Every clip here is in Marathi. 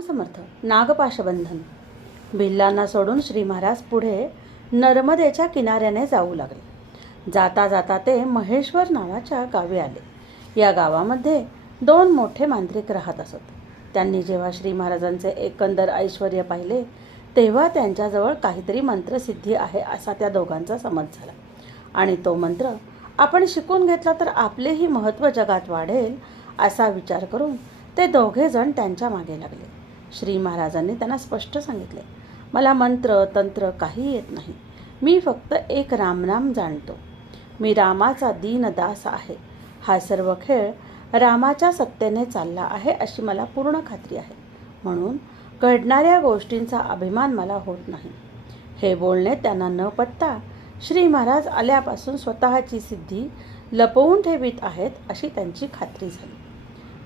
समर्थ. नागपाशबंधन. भिल्लांना सोडून श्री महाराज पुढे नर्मदेच्या किनाऱ्याने जाऊ लागले. जाता जाता ते महेश्वर नावाच्या गावी आले. या गावामध्ये दोन मोठे मांत्रिक राहत असत. त्यांनी जेव्हा श्री महाराजांचे एकंदर ऐश्वर पाहिले तेव्हा त्यांच्याजवळ काहीतरी मंत्रसिद्धी आहे असा त्या दोघांचा समज झाला. आणि तो मंत्र आपण शिकून घेतला तर आपलेही महत्त्व जगात वाढेल असा विचार करून ते दोघेजण त्यांच्या मागे लागले. श्री महाराजांनी त्यांना स्पष्ट सांगितले. मला मंत्र तंत्र काही येत नाही. मी फक्त एक रामनाम जाणतो. मी रामाचा दीनदास आहे. हा सर्व खेळ रामाच्या सत्तेने चालला आहे अशी मला पूर्ण खात्री आहे. म्हणून घडणाऱ्या गोष्टींचा अभिमान मला होत नाही. हे बोलणे त्यांना न पटता श्री महाराज आल्यापासून स्वतःची सिद्धी लपवून ठेवीत आहेत अशी त्यांची खात्री झाली.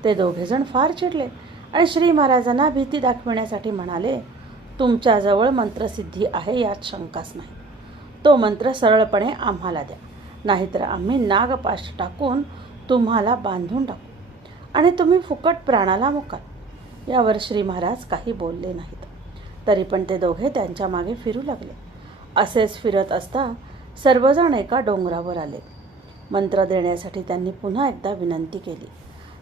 ते दोघेजण फार चिडले. आणि श्री महाराजांना भीती दाखविण्यासाठी म्हणाले तुमच्याजवळ मंत्रसिद्धी आहे यात शंकाच नाही. तो मंत्र सरळपणे आम्हाला द्या. नाहीतर आम्ही नागपाश टाकून तुम्हाला बांधून टाकू. आणि तुम्ही फुकट प्राणाला मुकाल यावर श्री महाराज काही बोलले नाहीत. तरी पण ते दोघे त्यांच्या मागे फिरू लागले. असेच फिरत असता सर्वजण एका डोंगरावर आले. मंत्र देण्यासाठी त्यांनी पुन्हा एकदा विनंती केली.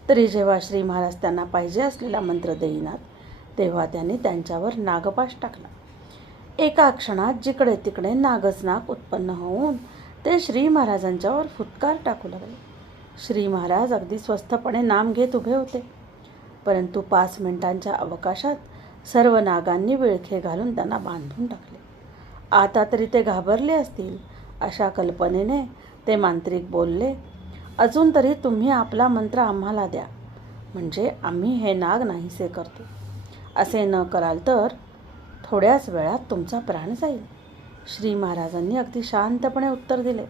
तरी जेव्हा श्री महाराज त्यांना पाहिजे असलेला मंत्र देईनात तेव्हा त्यांनी त्यांच्यावर नागपाश टाकला. एका क्षणात जिकडे तिकडे नागच नाग उत्पन्न होऊन ते श्री महाराजांच्यावर फुटकार टाकू लागले. श्री महाराज अगदी स्वस्थपणे नाम घेत उभे होते. परंतु पाच मिनिटांच्या अवकाशात सर्व नागांनी विळखे घालून त्यांना बांधून टाकले. आता तरी ते घाबरले असतील अशा कल्पनेने ते मांत्रिक बोलले अजून तरी तुम्ही आपला मंत्र आम्हाला द्या. म्हणजे आम्ही हे नाग नाहीसे करतो. असे न कराल तर थोड्याच वेळात तुमचा प्राण जाईल. श्री महाराजांनी अगदी शांतपणे उत्तर दिले.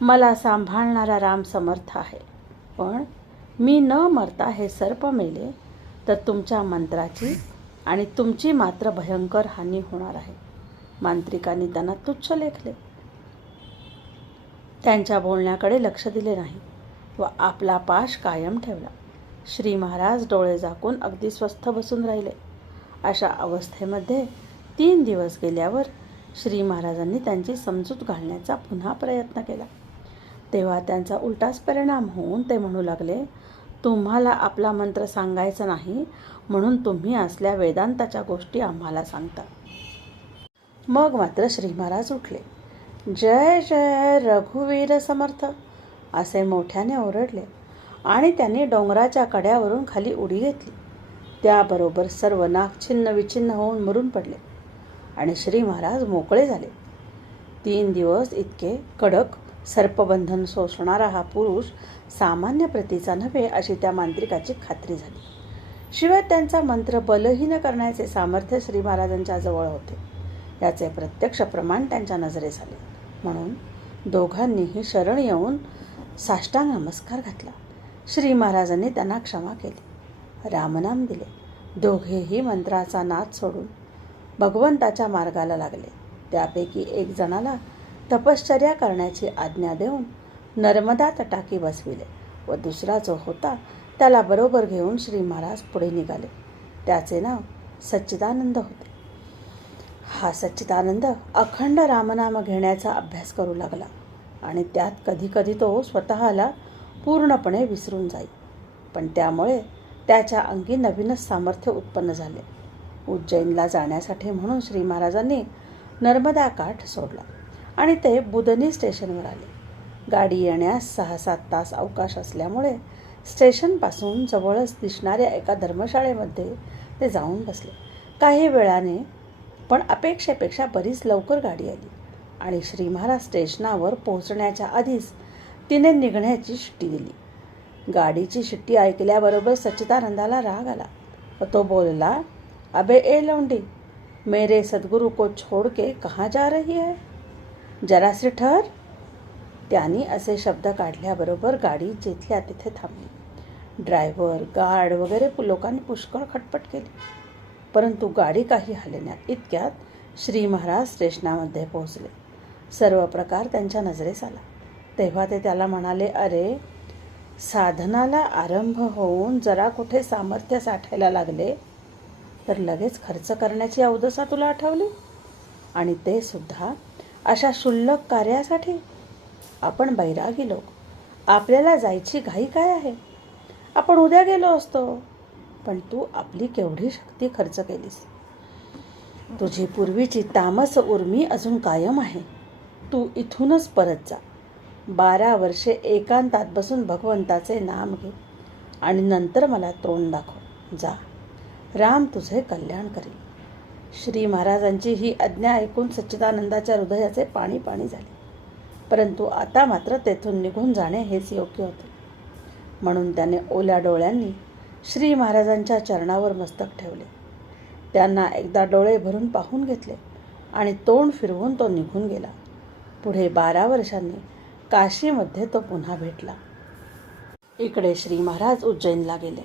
मला सांभाळणारा राम समर्थ आहे. पण मी न मरता हे सर्प मेले तर तुमच्या मंत्राची आणि तुमची मात्र भयंकर हानी होणार आहे. मांत्रिकांनी त्यांना तुच्छ लेखले. त्यांच्या बोलण्याकडे लक्ष दिले नाही व आपला पाश कायम ठेवला. श्री महाराज डोळे झाकून अगदी स्वस्थ बसून राहिले. अशा अवस्थेमध्ये तीन दिवस गेल्यावर श्री महाराजांनी त्यांची समजूत घालण्याचा पुन्हा प्रयत्न केला. तेव्हा त्यांचा उलटाच परिणाम होऊन ते म्हणू लागले तुम्हाला आपला मंत्र सांगायचा नाही म्हणून तुम्ही असल्या वेदांताच्या गोष्टी आम्हाला सांगता. मग मात्र श्री महाराज उठले. जय जय रघुवीर समर्थ असे मोठ्याने ओरडले आणि त्यांनी डोंगराच्या कड्यावरून खाली उडी घेतली. त्याबरोबर सर्व नाक छिन्न विछिन्न होऊन मरून पडले आणि श्री महाराज मोकळे झाले. तीन दिवस इतके कडक सर्पबंधन सोसणारा हा पुरुष सामान्य प्रतीचा नव्हे अशी त्या मांत्रिकाची खात्री झाली. शिवाय त्यांचा मंत्र बलहीन करण्याचे सामर्थ्य श्री महाराजांच्या जवळ होते. याचे प्रत्यक्ष प्रमाण त्यांच्या नजरेस आले. म्हणून दोघांनीही शरण येऊन साष्टांग नमस्कार घातला. श्री महाराजांनी त्यांना क्षमा केली. रामनाम दिले. दोघेही मंत्राचा नाद सोडून भगवंताच्या मार्गाला लागले. त्यापैकी एक जणाला तपश्चर्या करण्याची आज्ञा देऊन नर्मदा तटाकी बसविले व दुसरा जो होता त्याला बरोबर घेऊन श्री महाराज पुढे निघाले. त्याचे नाव सच्चिदानंद होते. हा सच्चिदानंद अखंड रामनाम घेण्याचा अभ्यास करू लागला आणि त्यात कधीकधी तो स्वतःला पूर्णपणे विसरून जाई. पण त्यामुळे त्याच्या अंगी नवीनच सामर्थ्य उत्पन्न झाले. उज्जैनला जाण्यासाठी म्हणून श्री महाराजांनी नर्मदा काठ सोडला आणि ते बुदनी स्टेशनवर आले. गाडी येण्यास सहा सात तास अवकाश असल्यामुळे स्टेशनपासून जवळच दिसणाऱ्या एका धर्मशाळेमध्ये ते जाऊन बसले. काही वेळाने पण अपेक्षेपेक्षा बरीच लवकर गाडी आली आणि श्री महाराज स्टेशनावर पोहोचण्याच्या आधीच तिने निघण्याची शिट्टी दिली. गाडीची शिट्टी ऐकल्याबरोबर सच्चिदानंदाला राग आला व तो बोलला अबे ए लौंडी मेरे सद्गुरु को छोड़ के कहाँ जा रही है? जरासे ठर त्यांनी असे शब्द काढल्याबरोबर गाडी जिथल्या तिथे थांबली. ड्रायव्हर गार्ड वगैरे लोकांनी पुष्कळ खटपट केली. परंतु गाडी काही हलण्यात इतक्यात श्री महाराज स्टेशनामध्ये पोहोचले. सर्व प्रकार त्यांच्या नजरेस आला. तेव्हा ते त्याला म्हणाले अरे साधनाला आरंभ होऊन जरा कुठे सामर्थ्य साठायला लागले तर लगेच खर्च करण्याची अवदसा तुला आठवली? आणि ते सुद्धा अशा क्षुल्लक कार्यासाठी? आपण बैरागी लोक. आपल्याला जायची घाई काय आहे? आपण उद्या गेलो असतो. पण तू आपली केवढी शक्ती खर्च केलीस? तुझी पूर्वीची तामस उर्मी अजून कायम आहे. तू इथूनच परत जा. बारा वर्षे एकांतात बसून भगवंताचे नाम घे आणि नंतर मला तोंड दाखव. जा. राम तुझे कल्याण करेल. श्री महाराजांची ही आज्ञा ऐकून सच्चिदानंदाच्या हृदयाचे पाणी पाणी झाले. परंतु आता मात्र तेथून निघून जाणे हेच योग्य होते. म्हणून त्याने ओल्या डोळ्यांनी श्री महाराजांच्या चरणावर मस्तक ठेवले. त्यांना एकदा डोळे भरून पाहून घेतले आणि तोंड फिरवून तो निघून गेला. पुढे बारा वर्षांनी काशीमध्ये तो पुन्हा भेटला. इकडे श्री महाराज उज्जैनला गेले.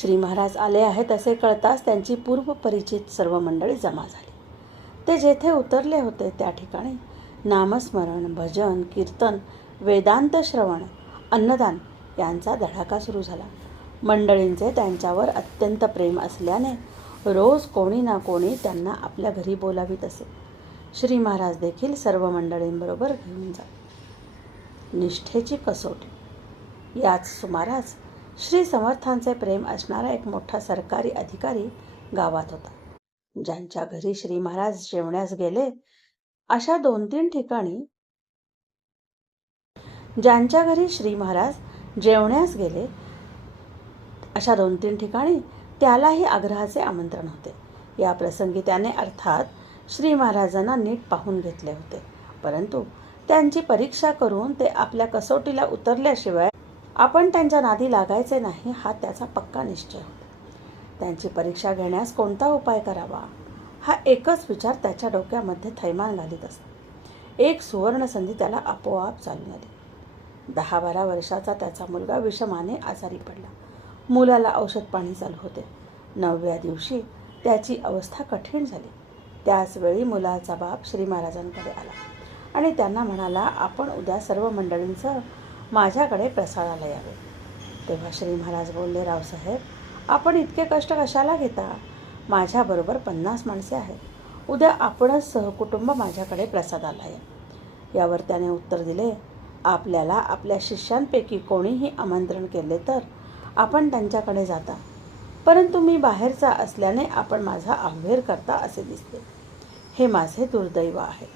श्री महाराज आले आहेत असे कळताच त्यांची पूर्वपरिचित सर्व मंडळी जमा झाली. ते जेथे उतरले होते त्या ठिकाणी नामस्मरण भजन कीर्तन वेदांत श्रवण अन्नदान यांचा धडाका सुरू झाला. मंडळींचे त्यांच्यावर अत्यंत प्रेम असल्याने रोज कोणी ना कोणी त्यांना आपल्या घरी बोलावीत असे. श्री महाराज देखील सर्व मंडळींबरोबर घेऊन जात निष्ठेची कसोटी. याच सुमारास श्री समर्थांचे प्रेम असणारा एक मोठा सरकारी अधिकारी गावात होता. ज्यांच्या घरी श्री महाराज जेवण्यास गेले अशा दोन तीन ठिकाणी ज्यांच्या घरी श्री महाराज जेवण्यास गेले अशा दोन तीन ठिकाणी त्यालाही आग्रहाचे आमंत्रण होते. या प्रसंगी त्याने अर्थात श्री महाराजांना नीट पाहून घेतले होते. परंतु त्यांची परीक्षा करून ते आपल्या कसोटीला उतरल्याशिवाय आपण त्यांच्या नादी लागायचे नाही हा त्याचा पक्का निश्चय होता. त्यांची परीक्षा घेण्यास कोणता उपाय करावा हा एकच विचार त्याच्या डोक्यामध्ये थैमान घालीत असतो. एक सुवर्ण संधी त्याला आपोआप चालून आली. दहा बारा वर्षाचा त्याचा मुलगा विषमाने आजारी पडला. मुलाला औषध पाणी चालू होते. नवव्या दिवशी त्याची अवस्था कठीण झाली. त्याचवेळी मुलाचा बाप श्री महाराजांकडे आला आणि त्यांना म्हणाला आपण उद्या सर्व मंडळींसह माझ्याकडे प्रसादाला यावे. तेव्हा श्री महाराज बोलले रावसाहेब आपण इतके कष्ट कशाला घेता? माझ्याबरोबर पन्नास माणसे आहेत. उद्या आपणच सहकुटुंब माझ्याकडे प्रसादाला या. यावर त्याने उत्तर दिले आपल्याला आपल्या शिष्यांपैकी कोणीही आमंत्रण केले तर आपण त्यांच्याकडे जाता. परंतु मी बाहेरचा असल्याने आपण माझा आव्हेर करता असे दिसते. हे माझे दुर्दैव आहे.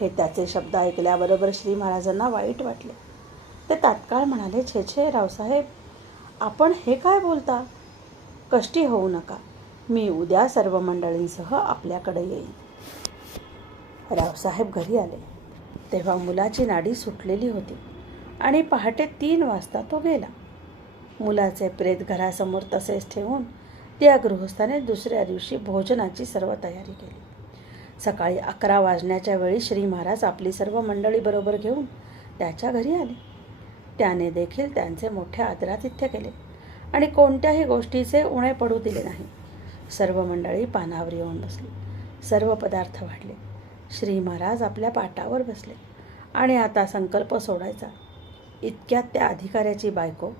हे त्याचे शब्द ऐकल्याबरोबर श्री महाराजांना वाईट वाटले. ते तात्काळ म्हणाले छे छे रावसाहेब आपण हे काय बोलता? कष्टी होऊ नका. मी उद्या सर्व मंडळींसह आपल्याकडे येईन. रावसाहेब घरी आले. तेव्हा मुलाची नाडी सुटलेली होती आणि पहाटे तीन वाजता तो गेला. मुलाचे प्रेत घरासमोर तसेच ठेवून त्या गृहस्थाने दुसऱ्या दिवशी भोजनाची सर्व तयारी केली. सकाळी अकरा वाजण्याच्या वेळी श्री महाराज आपली सर्व मंडळी बरोबर घेऊन त्याच्या घरी आले. त्याने देखील त्यांचे मोठ्या आदरातिथ्य केले आणि कोणत्याही गोष्टीचे उणे पडू दिले नाही. सर्व मंडळी पानावर येऊन बसली. सर्व पदार्थ वाढले. श्री महाराज आपल्या पाटावर बसले आणि आता संकल्प सोडायचा. इतक्यात त्या अधिकाऱ्याची बायको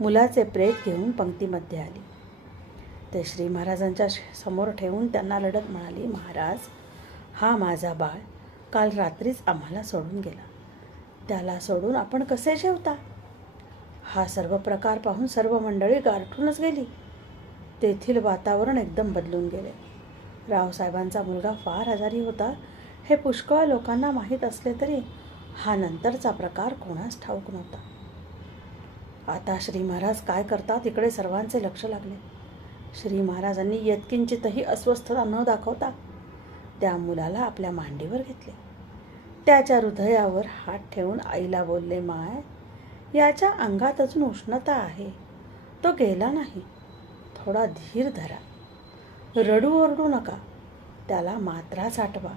मुलाचे प्रेत घेऊन पंक्तीमध्ये आली. ते श्री महाराजांच्या समोर ठेवून त्यांना लढत म्हणाली महाराज हा माझा बाळ काल रात्रीच आम्हाला सोडून गेला. त्याला सोडून आपण कसे जेवता? हा सर्व प्रकार पाहून सर्व मंडळी गारठूनच गेली. तेथील वातावरण एकदम बदलून गेले. रावसाहेबांचा मुलगा फार आजारी होता. हे पुष्कळ लोकांना माहीत असले तरी हा नंतरचा प्रकार कोणास ठाऊक नव्हता. आता श्री महाराज काय करतात? इकडे सर्वांचे लक्ष लागले. श्री महाराजांनी यत्किंचितही अस्वस्थता न दाखवता त्या मुलाला आपल्या मांडीवर घेतले. त्याच्या हृदयावर हात ठेवून आईला बोलले माय याच्या अंगात अजून उष्णता आहे. तो गेला नाही. थोडा धीर धरा. रडू ओरडू नका. त्याला मात्रा साठवा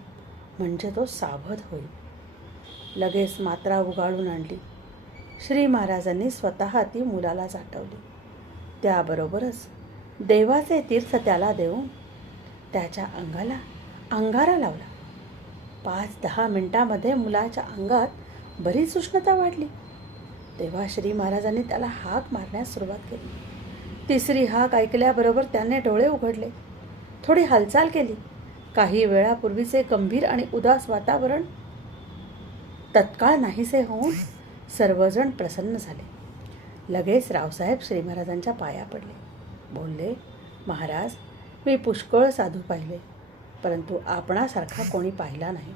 म्हणजे तो सावध होईल. लगेच मात्रा उगाळून आणली. श्री महाराजांनी स्वतः ती मुलाला साठवली. त्याबरोबरच देवाचे तीर्थ त्याला देऊन त्याच्या अंगाला अंगारा लावला. पाच दहा मिनटामध्ये मुलाच्या अंगात बरीच उष्णता वाढली. तेव्हा श्री महाराजांनी त्याला हाक मारण्यास सुरुवात केली. तिसरी हाक ऐकल्याबरोबर त्याने डोळे उघडले. थोडी हालचाल केली. काही वेळापूर्वीचे गंभीर आणि उदास वातावरण तत्काळ नाहीसे होऊन सर्वजण प्रसन्न झाले. लगेच रावसाहेब श्री महाराजांच्या पाया पडले. बोलले महाराज मी पुष्कळ साधू पाहिले परंतु आपणासारखा कोणी पाहिला नाही.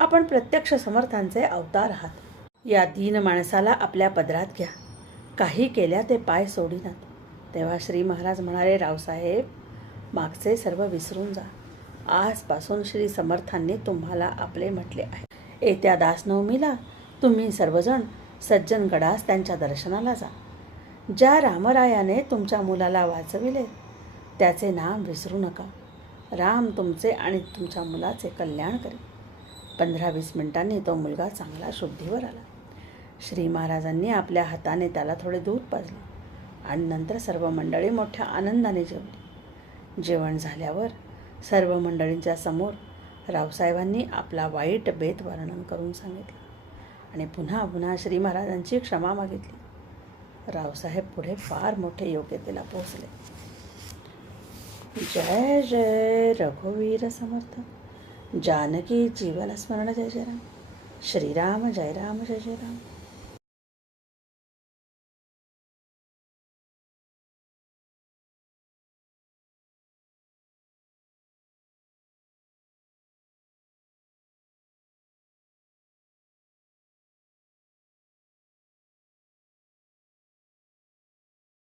आपण प्रत्यक्ष समर्थांचे अवतार आहात. या दीन माणसाला आपल्या पदरात घ्या. काही केल्या ते पाय सोडिनात. तेव्हा श्री महाराज म्हणाले रावसाहेब मागचे सर्व विसरून जा. आजपासून श्री समर्थांनी तुम्हाला आपले म्हटले आहे. येत्या दासनवमीला तुम्ही सर्वजण सज्जनगडास त्यांच्या दर्शनाला जा. ज्या रामरायाने तुमच्या मुलाला वाचविले त्याचे नाम विसरू नका. राम तुमचे आणि तुमच्या मुलाचे कल्याण करे पंधरा वीस मिनिटांनी तो मुलगा चांगला शुद्धीवर आला. श्री महाराजांनी आपल्या हाताने त्याला थोडे दूध पाजले आणि नंतर सर्व मंडळी मोठ्या आनंदाने जेवली. जेवण झाल्यावर सर्व मंडळींच्या समोर रावसाहेबांनी आपला वाईट बेत वर्णन करून सांगितलं. आणि पुन्हा पुन्हा श्री महाराजांची क्षमा मागितली. रावसाहेब पुढे फार मोठे योग्यतेला पोहोचले. जय जय रघुवीर समर्थ. जानकी जीवन स्मरण जय जय राम. श्रीराम जय राम जय जय राम.